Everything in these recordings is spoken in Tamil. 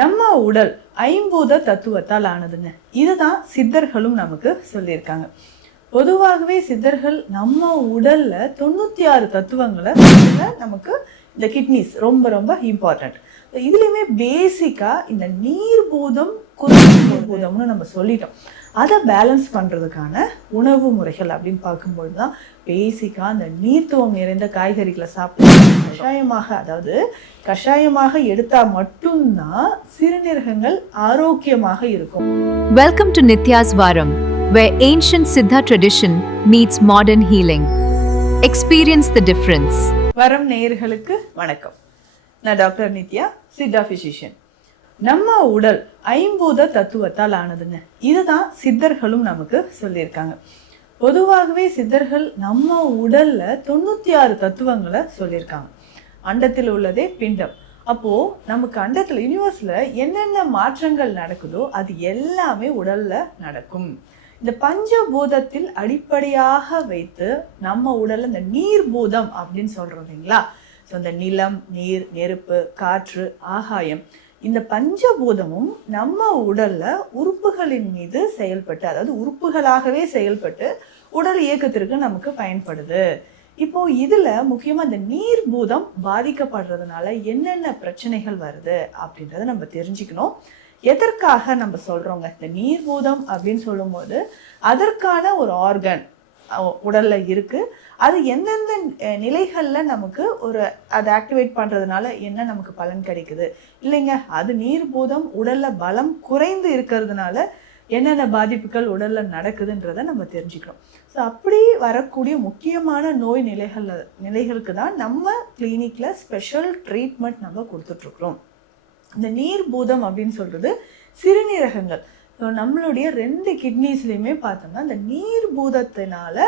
நம்ம உடல் ஐம்பூத தத்துவத்தால் ஆனதுங்க. இதுதான் சித்தர்களும் நமக்கு சொல்லியிருக்காங்க. பொதுவாகவே சித்தர்கள் நம்ம உடல்ல 96 தத்துவங்களை நமக்கு இந்த கிட்னிஸ் ரொம்ப ரொம்ப இம்பார்ட்டன்ட். இதுலயுமே பேசிக்கா இந்த நீர்பூதம் பூதம்னு நம்ம சொல்லிட்டோம். அதை பேலன்ஸ் பண்றதுக்கான உணவு முறைகள் அப்படின்னு பார்க்கும்போது தான் பேசிக்கா அந்த நீர்த்துவம் நிறைந்த காய்கறிகளை சாப்பிட்டு கஷாயமாக, அதாவது கஷாயமாக எடுத்தா மட்டும்தான் சிறுநீரகங்கள் ஆரோக்கியமாக இருக்கும். Welcome to Nitya's Varam, where ancient Siddha tradition meets modern healing. Experience the difference. வரம் நேயர்களுக்கு வணக்கம். நான் டாக்டர் நித்யா, சித்தா பிசிஷியன். நம்ம உடல் ஐம்பூத தத்துவத்தால் ஆனதுங்க. இதுதான் சித்தர்களும் நமக்கு சொல்லியிருக்காங்க. பொதுவாகவே சித்தர்கள் நம்ம உடல்ல 96 தத்துவங்களை சொல்லியிருக்காங்க. அண்டத்தில் உள்ளதே பிண்டம். அப்போ நமக்கு அண்டத்துல யூனிவர்ஸ்ல என்னென்ன மாற்றங்கள் நடக்குதோ அது எல்லாமே உடல்ல நடக்கும். இந்த பஞ்சபூதத்தில் அடிப்படையாக வைத்து நம்ம உடல்ல இந்த நீர் பூதம் அப்படின்னு சொல்றோம் இல்லைங்களா? ஸோ இந்த நிலம், நீர், நெருப்பு, காற்று, ஆகாயம், இந்த பஞ்சபூதமும் நம்ம உடல்ல உறுப்புகளின் மீது செயல்பட்டு, அதாவது உறுப்புகளாகவே செயல்பட்டு உடல் இயக்கத்திற்கு நமக்கு பயன்படுது. இப்போ இதுல முக்கியமா இந்த நீர் பூதம் பாதிக்கப்படுறதுனால என்னென்ன பிரச்சனைகள் வருது அப்படின்றத நம்ம தெரிஞ்சுக்கணும். எதற்காக நம்ம சொல்றோங்க இந்த நீர் பூதம் அப்படின்னு சொல்லும் போது, அதற்கான ஒரு ஆர்கன் உடல்ல இருக்கு. அது எந்தெந்த நிலைகள்ல நமக்கு அதை ஆக்டிவேட் பண்றதுனால என்ன நமக்கு பலன் கிடைக்குது இல்லைங்க, அது நீர் பூதம் உடல்ல பலம் குறைந்து இருக்கிறதுனால என்னென்ன பாதிப்புகள் உடல்ல நடக்குதுன்றத நம்ம தெரிஞ்சுக்கிறோம். ஸோ அப்படி வரக்கூடிய முக்கியமான நோய் நிலைகளுக்கு தான் நம்ம கிளினிக்ல ஸ்பெஷல் ட்ரீட்மெண்ட் நம்ம கொடுத்துட்ருக்குறோம். இந்த நீர் பூதம் அப்படின்னு சொல்றது சிறுநீரகங்கள். ஸோ நம்மளுடைய 2 கிட்னிஸ்லையுமே பார்த்தோம்னா இந்த நீர் பூதத்தினால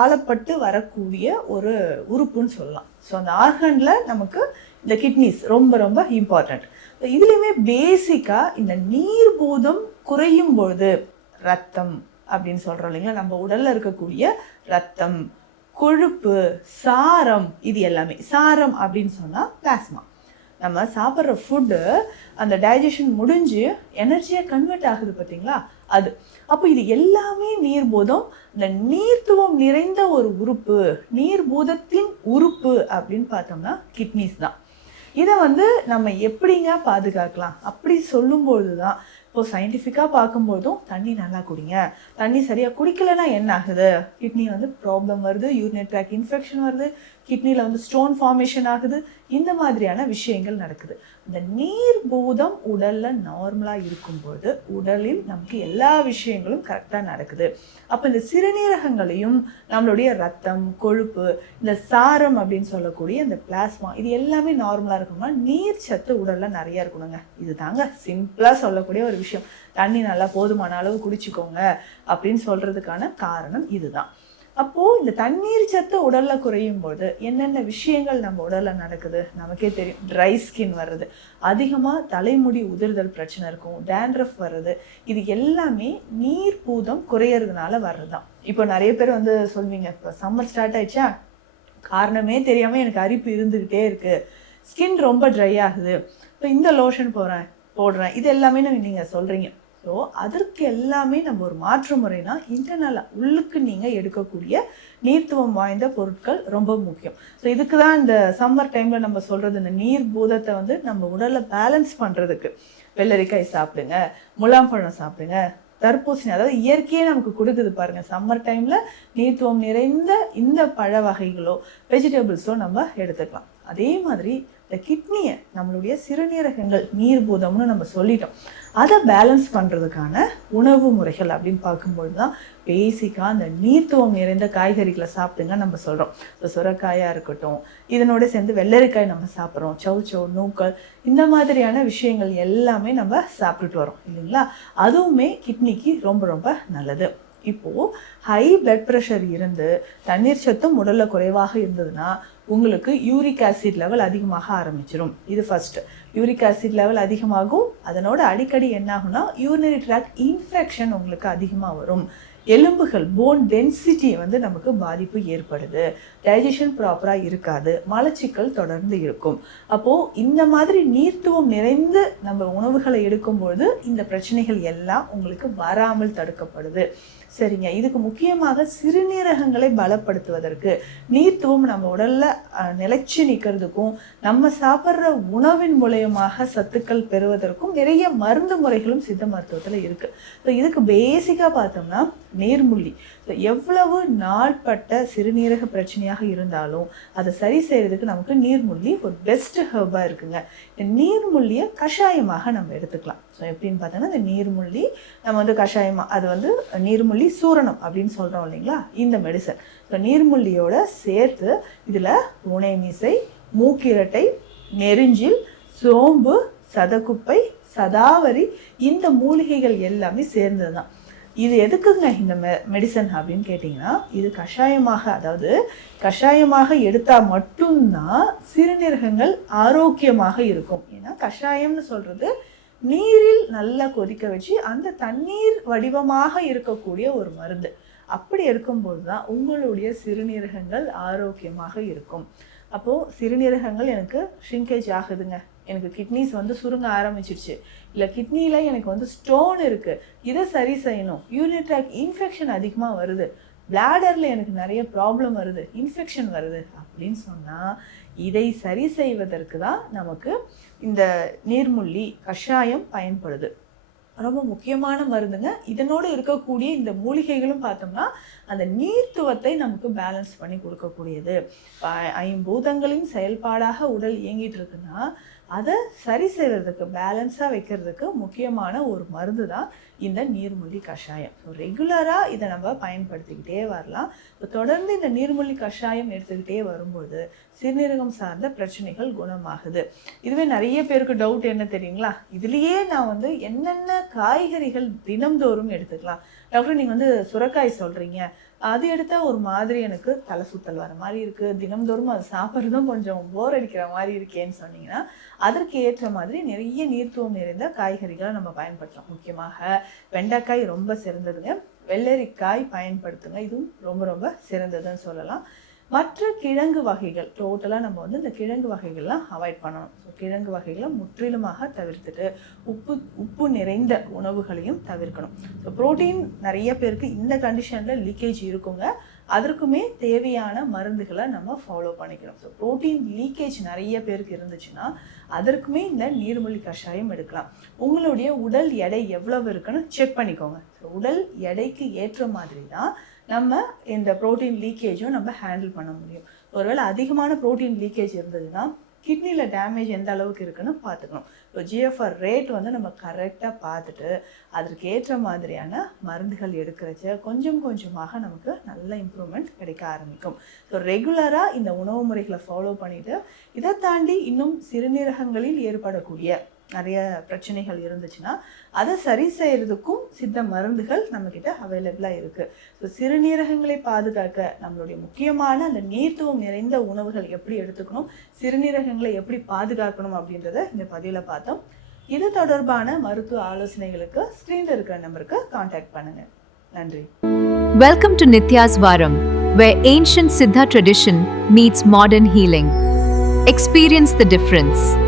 ஆளப்பட்டு வரக்கூடிய ஒரு உறுப்புன்னு சொல்லலாம். ஸோ அந்த ஆர்கன்ல நமக்கு இந்த கிட்னிஸ் ரொம்ப ரொம்ப இம்பார்ட்டன்ட். இதுலையுமே பேசிக்கா இந்த நீர் பூதம் குறையும் பொழுது ரத்தம் அப்படின்னு சொல்றோம் இல்லைங்களா, நம்ம உடல்ல இருக்கக்கூடிய ரத்தம், கொழுப்பு, சாரம், இது எல்லாமே சாரம் அப்படின்னு சொன்னா பிளாஸ்மா. நம்ம சாப்பிட்ற ஃபுட்டு அந்த டைஜஷன் முடிஞ்சு எனர்ஜியாக கன்வெர்ட் ஆகுது பார்த்தீங்களா, அது. அப்போ இது எல்லாமே நீர்பூதம். இந்த நீர்த்துவம் நிறைந்த ஒரு உறுப்பு, நீர்பூதத்தின் உறுப்பு அப்படின்னு பார்த்தோம்னா கிட்னிஸ் தான். இதை நம்ம எப்படிங்க பாதுகாக்கலாம் அப்படி சொல்லும்போது தான், இப்போ சயின்டிஃபிக்காக பார்க்கும்போதும் தண்ணி நல்லா குடிங்க, தண்ணி சரியாக குடிக்கலைன்னா என்ன ஆகுது, கிட்னி ப்ராப்ளம் வருது, யூரினரி ட்ராக் இன்ஃபெக்ஷன் வருது, கிட்னியில் ஸ்டோன் ஃபார்மேஷன் ஆகுது, இந்த மாதிரியான விஷயங்கள் நடக்குது. இந்த நீர் பூதம் உடல்ல நார்மலாக இருக்கும்போது உடலில் நமக்கு எல்லா விஷயங்களும் கரெக்டாக நடக்குது. அப்போ இந்த சிறுநீரகங்களையும் நம்மளுடைய ரத்தம், கொழுப்பு, இந்த சாரம் அப்படின்னு சொல்லக்கூடிய இந்த பிளாஸ்மா, இது எல்லாமே நார்மலாக இருக்கணும்னா நீர் சத்து உடல்ல நிறைய இருக்கணுங்க. இது தாங்க சிம்பிளாக சொல்லக்கூடிய ஒரு விஷயம். தண்ணி நல்லா போதுமான அளவு குடிச்சுக்கோங்க அப்படின்னு சொல்றதுக்கான காரணம் இதுதான். அப்போ இந்த தண்ணீர் சத்து உடல்ல குறையும் போது என்னென்ன விஷயங்கள் நம்ம உடல்ல நடக்குது நமக்கே தெரியும். ட்ரை ஸ்கின் வர்றது, அதிகமா தலைமுடி உதிர்தல் பிரச்சனை இருக்கும், டேண்ட்ரஃப் வர்றது, இது எல்லாமே நீர் பூதம் குறையறதுனால வர்றதுதான். இப்போ நிறைய பேர் சொல்வீங்க, இப்போ சம்மர் ஸ்டார்ட் ஆயிடுச்சா, காரணமே தெரியாம எனக்கு அரிப்பு இருந்துகிட்டே இருக்கு, ஸ்கின் ரொம்ப ட்ரை ஆகுது, இப்போ இந்த லோஷன் போடுறேன், இது எல்லாமே நீங்க சொல்றீங்க. ஸோ அதற்கு எல்லாமே நம்ம ஒரு மாற்று முறைனா இன்டர்னலாக உள்ளுக்கு நீங்கள் எடுக்கக்கூடிய நீர்த்துவம் வாய்ந்த பொருட்கள் ரொம்ப முக்கியம். ஸோ இதுக்கு தான் இந்த சம்மர் டைமில் நம்ம சொல்கிறது, இந்த நீர் பூதத்தை நம்ம உடலில் பேலன்ஸ் பண்ணுறதுக்கு வெள்ளரிக்காய் சாப்பிடுங்க, முலாம்பழம் சாப்பிடுங்க, தர்பூசணி, அதாவது இயற்கையே நமக்கு கொடுக்குது பாருங்க. சம்மர் டைமில் நீர்த்துவம் நிறைந்த இந்த பழ வகைகளோ வெஜிடபிள்ஸோ நம்ம எடுத்துக்கலாம். அதே மாதிரி இந்த கிட்னியை, நம்மளுடைய சிறுநீரகங்கள் நீர்பூதம்னு நம்ம சொல்லிட்டோம், அதை பேலன்ஸ் பண்ணுறதுக்கான உணவு முறைகள் அப்படின்னு பார்க்கும்போது தான் பேசிக்காக அந்த நீர்த்துவம் நிறைந்த காய்கறிகளை சாப்பிடுங்க நம்ம சொல்கிறோம். ஸோ சுரைக்காயாக இருக்கட்டும், இதனோட சேர்ந்து வெள்ளரிக்காய் நம்ம சாப்பிட்றோம், சௌச்சௌ, நூக்கல், இந்த மாதிரியான விஷயங்கள் எல்லாமே நம்ம சாப்பிட்டுட்டு வரோம் இல்லைங்களா. அதுவுமே கிட்னிக்கு ரொம்ப ரொம்ப நல்லது. இப்போது ஹை பிளட் ப்ரெஷர் இருந்து தண்ணீர் சத்தும் உடலில் குறைவாக இருந்ததுன்னா உங்களுக்கு யூரிக் ஆசிட் லெவல் அதிகமாக ஆரம்பிச்சிடும். இது ஃபர்ஸ்ட். யூரிக் ஆசிட் லெவல் அதிகமாகும், அதனோட அடிக்கடி என்ன ஆகும்னா யூரினரி ட்ராக் இன்ஃபெக்ஷன் உங்களுக்கு அதிகமாக வரும். எலும்புகள் போன் டென்சிட்டி வந்து நமக்கு பாதிப்பு ஏற்படுது, டைஜஷன் ப்ராப்பராக இருக்காது, மலச்சிக்கல் தொடர்ந்து இருக்கும். அப்போது இந்த மாதிரி நீர்த்துவம் நிறைந்து நம்ம உணவுகளை எடுக்கும்பொழுது இந்த பிரச்சனைகள் எல்லாம் உங்களுக்கு வராமல் தடுக்கப்படுது. சரிங்க, இதுக்கு முக்கியமாக சிறுநீரகங்களை பலப்படுத்துவதற்கு, நீர்த்துவம் நம்ம உடல்ல நிலைச்சு நிற்கிறதுக்கும், நம்ம சாப்பிட்ற உணவின் மூலயமாக சத்துக்கள் பெறுவதற்கும் நிறைய மருந்து முறைகளும் சித்த மருத்துவத்தில் இருக்கு. ஸோ இதுக்கு பேசிக்காக பார்த்தோம்னா நீர்முள்ளி. ஸோ எவ்வளவு நாள்பட்ட சிறுநீரக பிரச்சனையாக இருந்தாலும் அதை சரி செய்யறதுக்கு நமக்கு நீர்முள்ளி ஒரு பெஸ்ட் ஹெர்பாக இருக்குங்க. இந்த நீர்முள்ளியை கஷாயமாக நம்ம எடுத்துக்கலாம். ஸோ எப்படின்னு பார்த்தோன்னா இந்த நீர்முள்ளி நம்ம வந்து கஷாயமாக, அது வந்து நீர்முள்ளி சூரணம் அப்படின்னு சொல்கிறோம் இல்லைங்களா, இந்த மெடிசன். ஸோ நீர்முள்ளியோட சேர்த்து இதில் பூனை மீசை, மூக்கிரட்டை, நெருஞ்சில், சோம்பு, சதக்குப்பை, சதாவரி, இந்த மூலிகைகள் எல்லாமே சேர்ந்தது தான். இது எதுக்குங்க இந்த மெடிசன் அப்படின்னு கேட்டிங்கன்னா, இது கஷாயமாக, அதாவது கஷாயமாக எடுத்தால் மட்டும்தான் சிறுநீரகங்கள் ஆரோக்கியமாக இருக்கும். ஏன்னா கஷாயம்னு சொல்கிறது நீரில் நல்லா கொதிக்க வச்சு அந்த தண்ணீர் வடிவமாக இருக்கக்கூடிய ஒரு மருந்து. அப்படி எடுக்கும்போது தான் உங்களுடைய சிறுநீரகங்கள் ஆரோக்கியமாக இருக்கும். அப்போது சிறுநீரகங்கள் எனக்கு ஷ்ரிங்கேஜ் ஆகுதுங்க, எனக்கு கிட்னிஸ் வந்து சுருங்க ஆரம்பிச்சிருச்சு, இல்லை கிட்னியில் எனக்கு வந்து ஸ்டோன் இருக்குது, இதை சரி செய்யணும், யூரினரி ட்ராக் இன்ஃபெக்ஷன் அதிகமாக வருது, பிளாடரில் எனக்கு நிறைய ப்ராப்ளம் வருது, இன்ஃபெக்ஷன் வருது அப்படின்னு சொன்னால் இதை சரி செய்வதற்கு தான் நமக்கு இந்த நீர்முள்ளி கஷாயம் பயன்படுது. ரொம்ப முக்கியமான மருந்துங்க. இதனோடு இருக்கக்கூடிய இந்த மூலிகைகளும் பார்த்தோம்னா அந்த நீர்த்துவத்தை நமக்கு பேலன்ஸ் பண்ணி கொடுக்கக்கூடியது. ஐம்பூதங்களின் செயல்பாடாக உடல் இயங்கிட்டு இருக்குன்னா அதை சரி செய்வதற்கு, பேலன்ஸாக வைக்கிறதுக்கு முக்கியமான ஒரு மருந்து தான் இந்த நீர்முள்ளி கஷாயம். ஸோ ரெகுலராக இதை நம்ம பயன்படுத்திக்கிட்டே வரலாம். இப்போ தொடர்ந்து இந்த நீர்முள்ளி கஷாயம் எடுத்துக்கிட்டே வரும்போது சிறுநீரகம் சார்ந்த பிரச்சனைகள் குணமாகுது. இதுவே நிறைய பேருக்கு டவுட் என்ன தெரியுங்களா, இதுலேயே நான் வந்து என்னென்ன காய்கறிகள் தினம்தோறும் எடுத்துக்கலாம் டாக்டர், நீங்கள் வந்து சுரைக்காய் சொல்கிறீங்க, அது எடுத்தால் ஒரு மாதிரி எனக்கு தலை சுத்தல் வர மாதிரி இருக்குது, தினம்தோறும் அது சாப்பிட்றதும் கொஞ்சம் போர் அடிக்கிற மாதிரி இருக்கேன்னு சொன்னீங்கன்னா அதற்கு ஏற்ற மாதிரி நிறைய நீர்த்துவம் நிறைந்த காய்கறிகளை நம்ம பயன்படுத்தலாம். முக்கியமாக வெண்டைக்காய் ரொம்ப சிறந்ததுங்க, வெள்ளரிக்காய் பயன்படுத்துங்க, இதுவும் ரொம்ப ரொம்ப சிறந்ததுன்னு சொல்லலாம். மற்ற கிழங்கு வகைகள் டோட்டலாக நம்ம வந்து இந்த கிழங்கு வகைகள்லாம் அவாய்ட் பண்ணணும். ஸோ கிழங்கு வகைகளை முற்றிலுமாக தவிர்த்துட்டு உப்பு நிறைந்த உணவுகளையும் தவிர்க்கணும். ஸோ ப்ரோட்டீன் நிறைய பேருக்கு இந்த கண்டிஷனில் லீக்கேஜ் இருக்குங்க, அதற்குமே தேவையான மருந்துகளை நம்ம ஃபாலோ பண்ணிக்கணும். ஸோ ப்ரோட்டீன் லீக்கேஜ் நிறைய பேருக்கு இருந்துச்சுன்னா அதற்குமே இந்த நீர்முள்ளி கஷாயம் எடுக்கலாம். உங்களுடைய உடல் எடை எவ்வளவு இருக்குன்னு செக் பண்ணிக்கோங்க. ஸோ உடல் எடைக்கு ஏற்ற மாதிரி தான் நம்ம இந்த ப்ரோட்டீன் லீக்கேஜும் நம்ம ஹேண்டில் பண்ண முடியும். ஒருவேளை அதிகமான ப்ரோட்டீன் லீக்கேஜ் இருந்ததுன்னா கிட்னியில் டேமேஜ் எந்த அளவுக்கு இருக்குன்னு பார்த்துக்கணும். இப்போ ஜிஎஃப்ஆர் ரேட் வந்து நம்ம கரெக்டாக பார்த்துட்டு அதற்கு ஏற்ற மாதிரியான மருந்துகள் எடுக்கிறச்ச கொஞ்சம் கொஞ்சமாக நமக்கு நல்ல இம்ப்ரூவ்மெண்ட் கிடைக்க ஆரம்பிக்கும். ஸோ ரெகுலராக இந்த உணவு முறைகளை ஃபாலோ பண்ணிவிட்டு இதை தாண்டி இன்னும் சிறுநீரகங்களில் ஏற்படக்கூடிய நிறைய பிரச்சனைகள் இருந்துச்சுன்னா அதை சரி செய்கிறதுக்கும் சித்த மருந்துகள் நம்மக்கிட்ட அவைலபிளாக இருக்குது. ஸோ சிறுநீரகங்களை பாதுகாக்க நம்மளுடைய முக்கியமான அந்த நீர்த்துவம் நிறைந்த உணவுகள் எப்படி எடுத்துக்கணும், சிறுநீரகங்களை எப்படி பாதுகாக்கணும் அப்படின்றத இந்த பதிவில் பார்த்தோம். இது தொடர்பான மருத்துவ ஆலோசனைகளுக்கு ஸ்க்ரீனில் இருக்கிற நம்பருக்கு கான்டாக்ட் பண்ணுங்கள். நன்றி. Welcome to Nitya's Varam, where ancient Siddha tradition meets modern healing. Experience the difference.